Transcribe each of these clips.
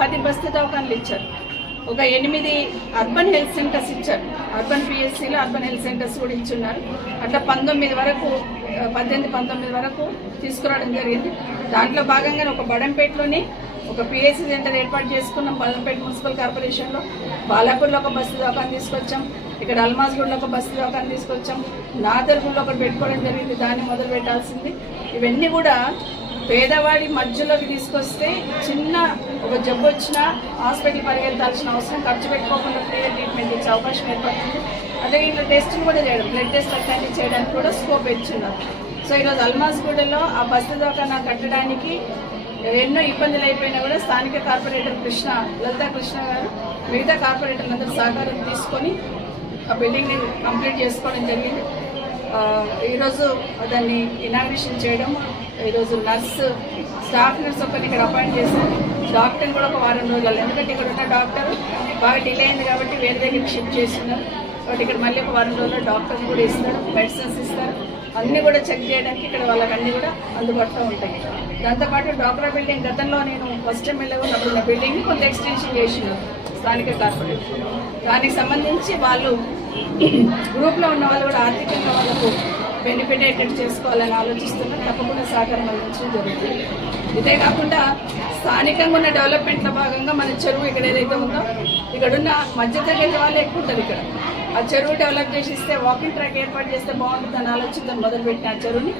10 బస్తీ దవాఖానలు ఇచ్చారు, ఒక 8 అర్బన్ హెల్త్ సెంటర్స్ ఇచ్చారు, అర్బన్ పిఎస్సీలో అర్బన్ హెల్త్ సెంటర్స్ కూడా ఇచ్చున్నారు. అట్లా 18-19 వరకు తీసుకురావడం జరిగింది. దాంట్లో భాగంగా ఒక బడంపేటలోని ఒక పిఎస్సీ సెంటర్ ఏర్పాటు చేసుకున్నాం. బడంపేట మున్సిపల్ కార్పొరేషన్లో బాలాపూర్లో ఒక బస్తీ దవాఖాన తీసుకొచ్చాం, ఇక్కడ అల్మాజ్గూడలో ఒక బస్తీ దవాఖాన తీసుకొచ్చాం, నాదర్గూడలో ఒకటి పెట్టుకోవడం జరిగింది, దాన్ని మొదలు పెట్టాల్సింది. ఇవన్నీ కూడా పేదవాడి మధ్యలోకి తీసుకొస్తే చిన్న ఒక జబ్బు వచ్చినా హాస్పిటల్ పరిగెత్తాల్సిన అవసరం, ఖర్చు పెట్టుకోకుండా ఫ్రీగా ట్రీట్మెంట్ ఇచ్చే అవకాశం ఏర్పడుతుంది. అలాగే ఇంకా టెస్టులు కూడా చేయడం, బ్లడ్ టెస్ట్ అట్లాంటివి చేయడానికి కూడా స్కోప్ ఇచ్చున్నారు. సో ఈరోజు అల్మాజ్గూడలో ఆ బస్తీ దవాఖాన కట్టడానికి ఎన్నో ఇబ్బందులు అయిపోయినా కూడా స్థానిక కార్పొరేటర్ లలితా కృష్ణ గారు మిగతా కార్పొరేటర్లందరూ సహకారం తీసుకొని ఆ బిల్డింగ్ని కంప్లీట్ చేసుకోవడం జరిగింది. ఈరోజు దాన్ని ఇనాగ్రేషన్ చేయడం, ఈరోజు స్టాఫ్ నర్స్ ఒకరిని ఇక్కడ అపాయింట్ చేశారు, డాక్టర్ని కూడా ఒక వారం రోజులు, ఎందుకంటే ఇక్కడ ఉన్న డాక్టర్ బాగా డిలే అయింది కాబట్టి వేరే దగ్గరికి షిఫ్ట్ చేస్తున్నారు. కాబట్టి ఇక్కడ మళ్ళీ ఒక వారం రోజుల్లో డాక్టర్ని కూడా ఇస్తారు, మెడిసిన్స్ ఇస్తారు, అన్నీ కూడా చెక్ చేయడానికి ఇక్కడ వాళ్ళకి అన్నీ కూడా అందుబాటులో ఉంటాయి. దాంతోపాటు డాక్రా బిల్డింగ్ గతంలో నేను ఫస్ట్ ఎమ్మెల్యే ఉన్నప్పుడు బిల్డింగ్ని కొంత ఎక్స్టెన్షన్ చేసినారు స్థానిక కార్పొరేషన్. దానికి సంబంధించి వాళ్ళు గ్రూప్లో ఉన్న వాళ్ళు కూడా ఆర్థికంగా వాళ్ళకు బెనిఫిట్ అయ్యేటట్టు చేసుకోవాలని ఆలోచిస్తున్నారు. తప్పకుండా సహకారం అందించడం జరుగుతుంది. ఇదే కాకుండా స్థానికంగా ఉన్న డెవలప్మెంట్లో భాగంగా మన చెరువు ఇక్కడ ఏదైతే ఉందో ఇక్కడున్న మధ్యతరగతి వాళ్ళు ఎక్కువ ఉంటారు. ఇక్కడ ఆ చెరువు డెవలప్ చేసి ఇస్తే వాకింగ్ ట్రాక్ ఏర్పాటు చేస్తే బాగుంటుందని ఆలోచనతో మొదలుపెట్టిన ఆ చెరువుని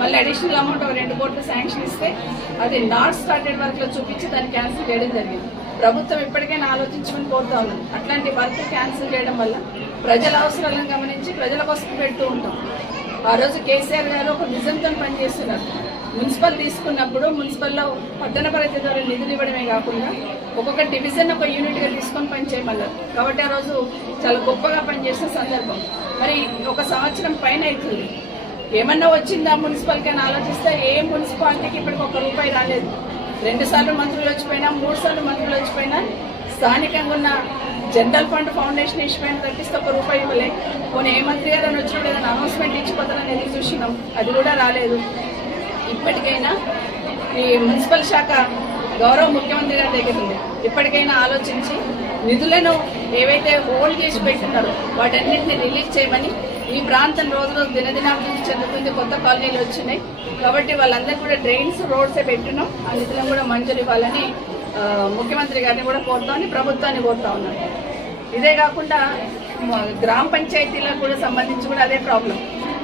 మళ్ళీ అడిషనల్ అమౌంట్ ఒక 2 కోట్లు శాంక్షన్ ఇస్తే అది నాట్ స్టార్టెడ్ వర్క్లో చూపించి దాన్ని క్యాన్సిల్ చేయడం జరిగింది. ప్రభుత్వం ఇప్పటికైనా ఆలోచించమని కోరుతా ఉన్నాను. అట్లాంటి వర్క్ క్యాన్సిల్ చేయడం వల్ల ప్రజల అవసరాలను గమనించి ప్రజల కోసం పెడుతూ ఉంటాం. ఆ రోజు కేసీఆర్ గారు ఒక నిజంతో పనిచేస్తున్నారు. మున్సిపల్ తీసుకున్నప్పుడు మున్సిపల్లో పట్టణ పరిధి ద్వారా నిధులు ఇవ్వడమే కాకుండా ఒక్కొక్క డివిజన్ ఒక యూనిట్గా తీసుకొని పనిచేయమన్నారు. కాబట్టి ఆ రోజు చాలా గొప్పగా పనిచేసిన సందర్భం. మరి 1 సంవత్సరం పైన అవుతుంది, ఏమన్నా వచ్చిందా మున్సిపల్కి అని ఆలోచిస్తే ఏ మున్సిపాలిటీకి ఇప్పటికి ₹1 రాలేదు. 2 సార్లు మంత్రులు వచ్చిపోయినా, 3 సార్లు మంత్రులు వచ్చిపోయినా స్థానికంగా ఉన్న జనరల్ ఫండ్ ఫౌండేషన్ ఇచ్చిపోయిన తప్పిస్తే ₹1 ఇవ్వలే. కొన్ని ఏ మంత్రి గారు అని వచ్చినప్పుడు ఏదైనా అనౌన్స్మెంట్ ఇచ్చిపోతారని ఎదురు చూసినాం, అది కూడా రాలేదు. ఇప్పటికైనా ఈ మున్సిపల్ శాఖ గౌరవ ముఖ్యమంత్రి గారి దగ్గర ఉంది, ఇప్పటికైనా ఆలోచించి నిధులను ఏవైతే హోల్డ్ చేసి పెట్టినారో వాటన్నింటినీ రిలీజ్ చేయమని. ఈ ప్రాంతం రోజు రోజు దినదినాభివృద్ధి చెందుతుంది, కొత్త కాలనీలు వచ్చినాయి కాబట్టి వాళ్ళందరూ కూడా డ్రైన్స్ రోడ్సే పెట్టినాం, ఆ నిధులను కూడా మంజూరు ఇవ్వాలని ముఖ్యమంత్రి గారిని కూడా కోరుతామని ప్రభుత్వాన్ని కోరుతా ఉన్నాం. ఇదే కాకుండా గ్రామ పంచాయతీలకు కూడా సంబంధించి కూడా అదే ప్రాబ్లం.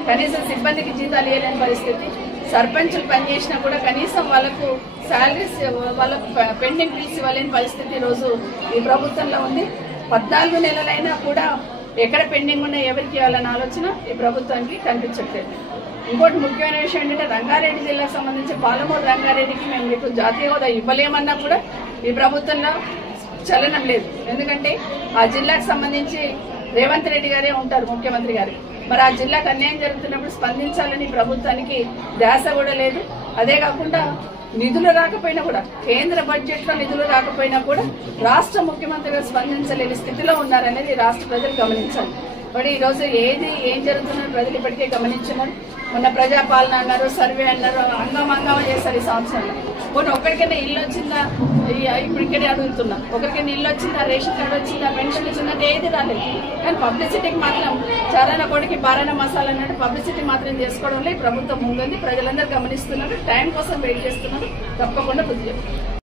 కనీసం సిబ్బందికి జీతాలు ఇవ్వలేని పరిస్థితి, సర్పంచులు పనిచేసినా కూడా కనీసం వాళ్ళకు శాలరీస్, వాళ్ళకు పెండింగ్ బిల్స్ ఇవ్వలేని పరిస్థితి ఈరోజు ఈ ప్రభుత్వంలో ఉంది. 14 నెలలైనా కూడా ఎక్కడ పెండింగ్ ఉన్నా ఎవరికి ఇవ్వాలన్న ఆలోచన ఈ ప్రభుత్వానికి కనిపించట్లేదు. ఇంకోటి ముఖ్యమైన విషయం ఏంటంటే రంగారెడ్డి జిల్లాకు సంబంధించి పాలమూరు రంగారెడ్డికి మేము మీకు జాతీయ హోదా ఇవ్వలేమన్నా కూడా ఈ ప్రభుత్వంలో చలనం లేదు. ఎందుకంటే ఆ జిల్లాకు సంబంధించి రేవంత్ రెడ్డి గారే ఉంటారు ముఖ్యమంత్రి గారు. మరి ఆ జిల్లాకు అన్యాయం జరుగుతున్నప్పుడు స్పందించాలని ప్రభుత్వానికి ధ్యాస కూడా లేదు. అదే కాకుండా నిధులు రాకపోయినా కూడా, కేంద్ర బడ్జెట్ లో నిధులు రాకపోయినా కూడా రాష్ట్ర ముఖ్యమంత్రి గారు స్పందించలేని స్థితిలో ఉన్నారనేది రాష్ట్ర ప్రజలు గమనించాలి. మరి ఈ రోజు ఏం జరుగుతుందని ప్రజలు ఇప్పటికే గమనించున్నారు. మొన్న ప్రజాపాలన అన్నారు, సర్వే అన్నారు, హంగామా చేశారు ఈ సంవత్సరంలో. కొన్ని ఒక్కడికైనా ఇల్లు వచ్చిందా, ఇప్పుడు ఇక్కడే అడుగుతున్నా, ఒకరికైనా ఇల్లు వచ్చిందా, రేషన్ కార్డు వచ్చిందా, పెన్షన్ వచ్చిందంటే ఏది రాలేదు. కానీ పబ్లిసిటీకి మాత్రం చారాన కొడికి బారాన మసాలా అన్నట్టు పబ్లిసిటీ మాత్రం చేసుకోవడంలో ఈ ప్రభుత్వం ముందుంది. ప్రజలందరూ గమనిస్తున్నారు, టైం కోసం వెయిట్ చేస్తున్నారు, తప్పకుండా బుద్ధి చెప్తున్నారు.